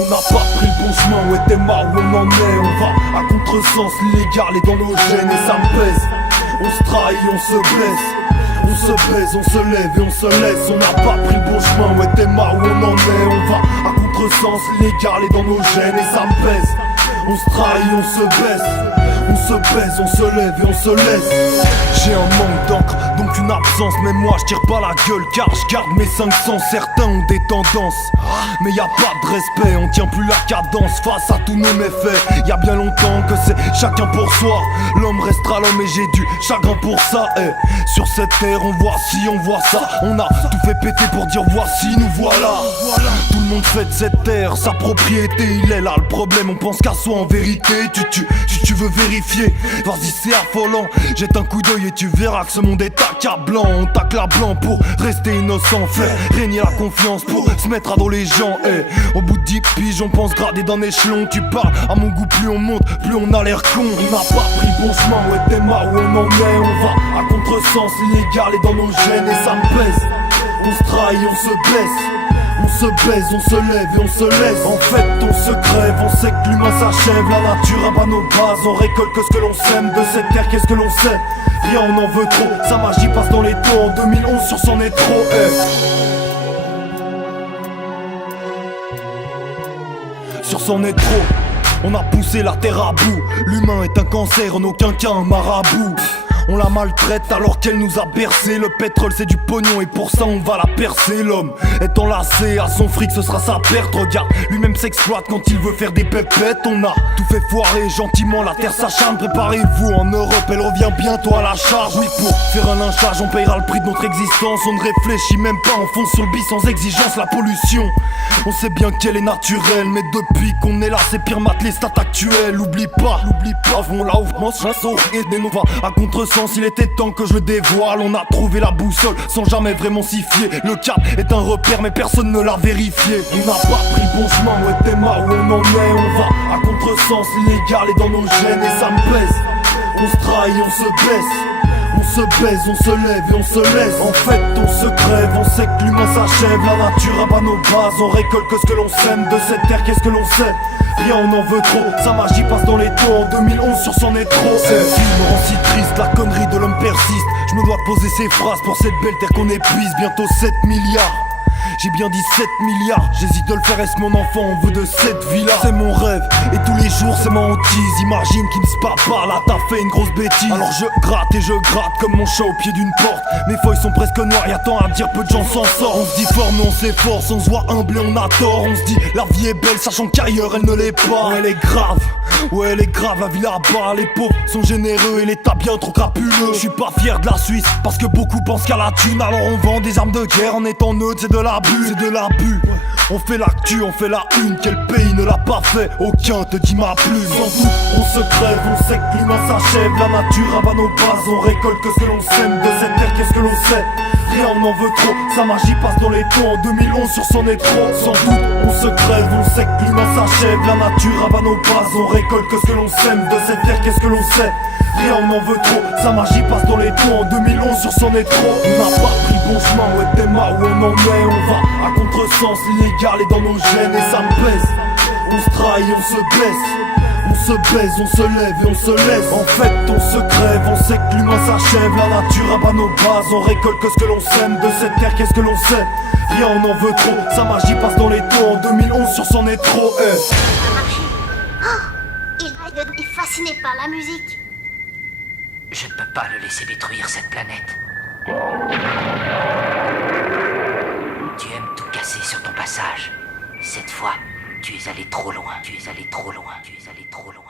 On n'a pas pris le bon chemin, ouais t'es marre où on en est. On va à contresens, l'illégal est dans nos gènes et ça me pèse. On se trahit, on se blesse. On se baise, on se lève et on se laisse. On n'a pas pris le bon chemin, ouais t'es marre où on en est. On va à contresens, l'illégal est dans nos gènes et ça me pèse. On se trahit, on se baisse. On se baise, on se lève et on se laisse. J'ai un manque d'encre, donc une absence. Mais moi je tire pas la gueule car je garde mes 500. Certains ont des tendances, mais y a pas de respect. On tient plus la cadence face à tous nos méfaits. Y a bien longtemps que c'est chacun pour soi. L'homme restera l'homme et j'ai du chagrin pour ça. Sur cette terre on voit ci, on voit ça. On a tout fait péter pour dire voici, nous voilà. Tout le monde fait de cette terre sa propriété. Il est là le problème, on pense qu'à soi en vérité. Tu veux vérifier, vas-y c'est affolant. Jette un coup d'œil et tu verras que ce monde est accablant. On tacle à blanc pour rester innocent. Faire régner la confiance pour se mettre à dos les gens. Au bout de 10 piges on pense grader d'un échelon. Tu parles à mon goût, plus on monte, plus on a l'air con. On n'a pas pris bon chemin, ouais t'es marre où on en est. On va à contresens, l'illégal est dans nos gènes et ça me pèse. On se trahit, on se blesse. On se baise, on se lève et on se laisse. En fait on se crève, on sait que l'humain s'achève. La nature abat nos bases, on récolte que ce que l'on sème. De cette terre qu'est-ce que l'on sait? Rien on en veut trop, sa magie passe dans les taux. En 2011 sur son étro, Sur son étro, on a poussé la terre à bout. L'humain est un cancer, en aucun cas un marabout. On la maltraite alors qu'elle nous a bercé. Le pétrole c'est du pognon et pour ça on va la percer. L'homme est enlacé à son fric, ce sera sa perte. Regarde, lui-même s'exploite quand il veut faire des pépettes. On a tout fait foirer, gentiment la terre s'acharne. Préparez-vous, en Europe elle revient bientôt à la charge. Oui, pour faire un lynchage on payera le prix de notre existence. On ne réfléchit même pas, on fonce sur le bis sans exigence. La pollution, on sait bien qu'elle est naturelle, mais depuis qu'on est là c'est pire mat les stats actuelles. Oublie pas, on la ouvre, mon chasseur et des novas à contresens. Il était temps que je le dévoile. On a trouvé la boussole sans jamais vraiment s'y fier. Le cap est un repère mais personne ne l'a vérifié. On n'a pas pris le bon chemin, ouais t'es marre où on en est. On va à contresens, l'illégal est dans nos gènes et ça me pèse. On se trahit, on se blesse. On se baise, on se lève et on se laisse. En fait on se crève, on sait que l'humain s'achève. La nature abat nos bases, on récolte que ce que l'on sème. De cette terre qu'est-ce que l'on sait? Rien on en veut trop, sa magie passe dans les taux. En 2011 sur son étro, cette vie me rend si triste, la connerie de l'homme persiste. Je me dois poser ces phrases pour cette belle terre qu'on épuise. Bientôt 7 milliards. J'ai bien dit 7 milliards, j'hésite de le faire, est-ce mon enfant on veut de cette vie-là? C'est mon rêve, et tous les jours c'est ma hantise. Imagine qu'il ne se passe pas, là t'as fait une grosse bêtise. Alors je gratte et je gratte comme mon chat au pied d'une porte. Mes feuilles sont presque noires, y'a tant à dire, peu de gens s'en sortent. On se dit fort mais on s'efforce, on se voit humble et on a tort. On se dit la vie est belle, sachant qu'ailleurs elle ne l'est pas. Elle est grave, ouais elle est grave, la vie là-bas. Les pauvres sont généreux et l'état bien trop crapuleux. Je suis pas fier de la Suisse, parce que beaucoup pensent qu'à la thune. Alors on vend des armes de guerre en étant neutre, c'est de l'abus. C'est de l'abus, on fait l'actu, on fait la une. Quel pays ne l'a pas fait? Aucun te dit ma plume. Sans doute, on se crève, on sait que l'humain s'achève. La nature abat nos bases, on récolte que ce que l'on sème. De cette terre qu'est-ce que l'on sait? Rien on en veut trop, sa magie passe dans les taux. En 2011 sur son étro, sans doute, on se crève, on sait que l'humain s'achève. La nature abat nos bases, on récolte que ce que l'on sème. De cette terre qu'est-ce que l'on sait? Rien on en veut trop, sa magie passe dans les taux. En 2011 sur son étro, on n'a pas pris bon chemin, ouais t'es marre où on en est. On va à contresens, l'illégal est dans nos gènes et ça me pèse. On se trahit, on se blesse. On se baise, on se lève et on se laisse. En fait on se crève, on sait que l'humain s'achève. La nature abat nos bases, on récolte que ce que l'on sème. De cette terre qu'est-ce que l'on sait? Rien on en veut trop, sa magie passe dans les taux. En 2011 sur son étro, Ça a marché. Oh, il est fasciné par la musique. Je ne peux pas le laisser détruire cette planète. Tu aimes tout casser sur ton passage. Cette fois, tu es allé trop loin. Tu es allé trop loin. Tu es allé trop loin.